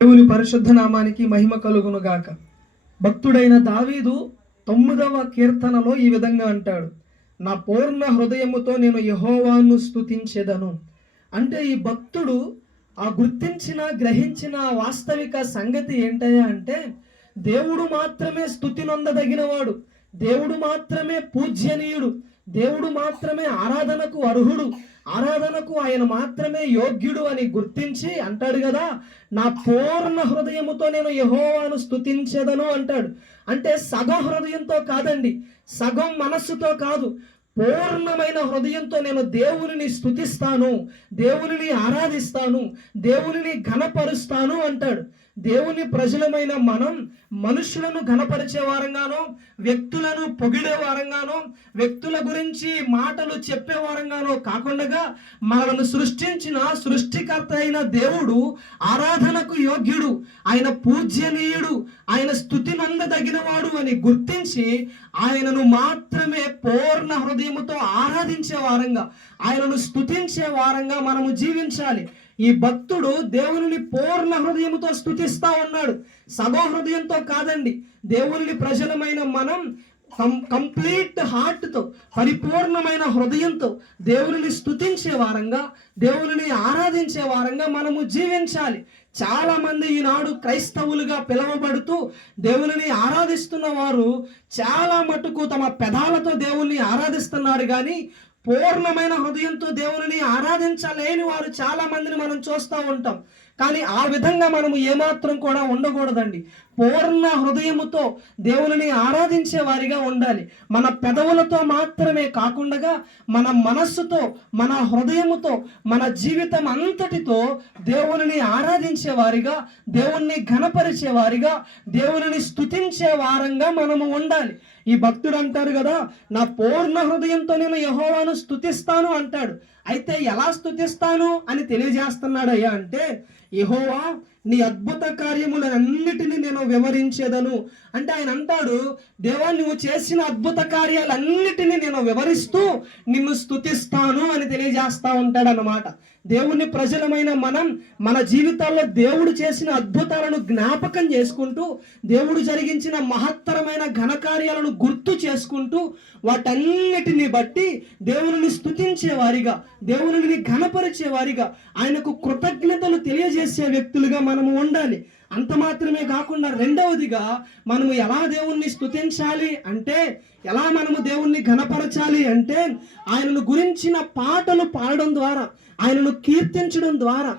దేవుని పరిశుద్ధ నామానికి మహిమ కలుగును గాక. భక్తుడైన దావీదు 9వ కీర్తనలో ఈ విధంగా అంటాడు, నా పూర్ణ హృదయముతో నేను యెహోవాను స్తుతించెదను. అంటే ఈ భక్తుడు ఆ గుర్తించిన గ్రహించిన వాస్తవిక సంగతి ఏంటయ్యా అంటే, దేవుడు మాత్రమే స్తుతి నొందదగినవాడు, దేవుడు మాత్రమే పూజ్యనీయుడు, దేవుడు మాత్రమే ఆరాధనకు అర్హుడు, ఆరాధనకు ఆయన మాత్రమే యోగ్యుడు అని గుర్తించి అంటాడు కదా, నా పూర్ణ హృదయముతో నేను యెహోవాను స్తుతించెదను అంటాడు. అంటే సగం హృదయంతో కాదండి, సగం మనస్సుతో కాదు, పూర్ణమైన హృదయంతో నేను దేవునిని స్తుతిస్తాను, దేవునిని ఆరాధిస్తాను, దేవునిని ఘనపరుస్తాను అంటాడు. దేవుని ప్రజలమైన మనం మనుషులను ఘనపరిచే వారంగానో, వ్యక్తులను పొగిడే వారంగానో, వ్యక్తుల గురించి మాటలు చెప్పే వారంగానో కాకుండా మనల్ని సృష్టించిన సృష్టికర్త అయిన దేవుడు ఆరాధనకు యోగ్యుడు, ఆయన పూజ్యనీయుడు, ఆయన స్తుతి నొందదగినవాడు అని గుర్తించి ఆయనను మాత్రమే పూర్ణ హృదయముతో ఆరాధించే వారంగా, ఆయనను స్తుతించే వారంగా మనము జీవించాలి. ఈ భక్తుడు దేవుని పూర్ణ హృదయంతో స్తుతిస్తా ఉన్నాడు, సగం హృదయంతో కాదండి. దేవుని ప్రజలమైన మనం కంప్లీట్ హార్ట్తో, పరిపూర్ణమైన హృదయంతో దేవుని స్తుతించే వారంగా, దేవుని ఆరాధించే వారంగా మనము జీవించాలి. చాలా మంది ఈనాడు క్రైస్తవులుగా పిలువబడుతూ దేవుని ఆరాధిస్తున్న వారు చాలా మటుకు తమ పెదాలతో దేవుణ్ణి ఆరాధిస్తున్నారు, కానీ పూర్ణమైన హృదయంతో దేవుని ఆరాధించలేని వారు చాలా మందిని మనం చూస్తూ ఉంటాం. కానీ ఆ విధంగా మనము ఏమాత్రం కూడా ఉండకూడదండి. పూర్ణ హృదయముతో దేవుని ఆరాధించే వారిగా ఉండాలి. మన పెదవులతో మాత్రమే కాకుండా మన మనస్సుతో, మన హృదయముతో, మన జీవితం అంతటితో దేవుని ఆరాధించే వారిగా, దేవుణ్ణి ఘనపరిచే వారిగా, దేవుని స్తుతించే వారంగా మనము ఉండాలి. ఈ భక్తుడు అంటారు కదా, నా పూర్ణ హృదయంతో నేను యెహోవాను స్తుతిస్తాను అంటాడు. అయితే ఎలా స్తుతిస్తాను అని తెలియజేస్తున్నాడు అయ్యా అంటే, యెహోవా నీ అద్భుత కార్యములన్నిటినీ నేను వివరించేదను అంటే ఆయన అంటాడు, దేవా నువ్వు చేసిన అద్భుత కార్యాలన్నిటినీ నేను వివరిస్తూ నిన్ను స్తుతిస్తాను అని తెలియజేస్తా ఉంటాడు అన్నమాట. దేవుని ప్రజలమైన మనం మన జీవితాల్లో దేవుడు చేసిన అద్భుతాలను జ్ఞాపకం చేసుకుంటూ, దేవుడు జరిగించిన మహత్తరమైన ఘనకార్యాలను గుర్తు చేసుకుంటూ, వాటన్నిటిని బట్టి దేవుని స్తుతించే వారిగా, దేవుని ఘనపరిచే వారిగా, ఆయనకు కృతజ్ఞతలు తెలియజేసే వ్యక్తులుగా మనము ఉండాలి. అంత మాత్రమే కాకుండా రెండవదిగా మనము ఎలా దేవుణ్ణి స్తుతించాలి అంటే, ఎలా మనము దేవుణ్ణి ఘనపరచాలి అంటే, ఆయనను గురించిన పాటలు పాడడం ద్వారా, ఆయనను కీర్తించడం ద్వారా,